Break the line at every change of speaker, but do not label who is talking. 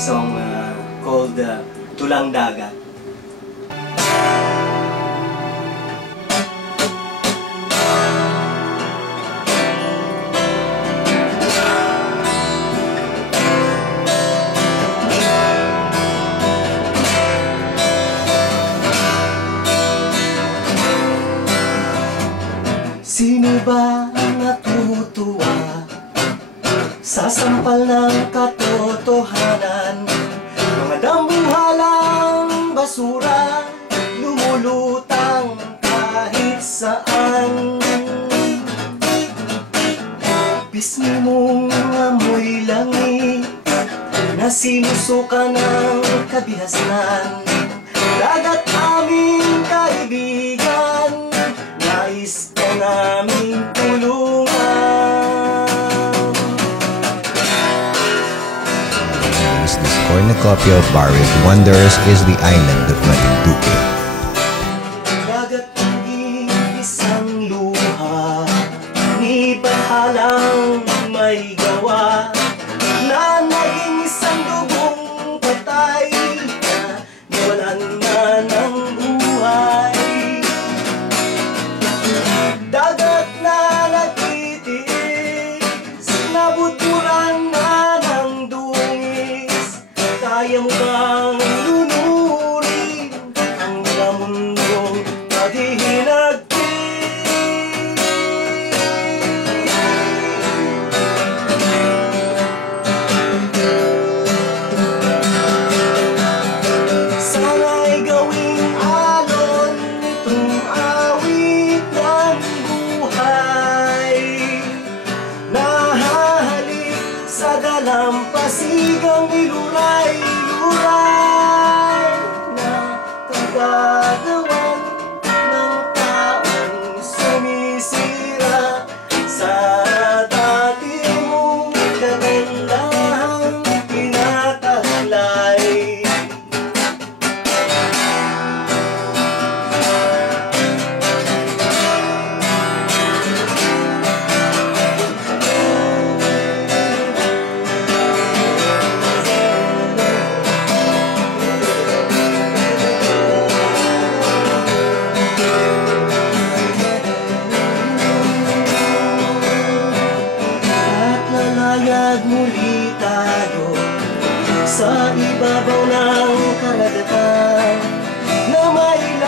song uh, called uh, Tulang Dagat. Sino ba natutuwa sa sampal ng katotohanan? Saan. Pisngi mong amoy langit na sinusuka ng kabihasnan. Dagat aming kaibigan, nais ka naming tulungan.
Is this cornucopia of buried wonders is the island of Marinduque.
May gawa Na naging isang dugong patay Na nawalan na ng buhay. Dagat na nagtitiis Nabuturan na ng dungis Kaya mo bang sa dalampasigang iluray-luray Na kagagawan tayo Sa ibabaw ng karagatan Na mailayang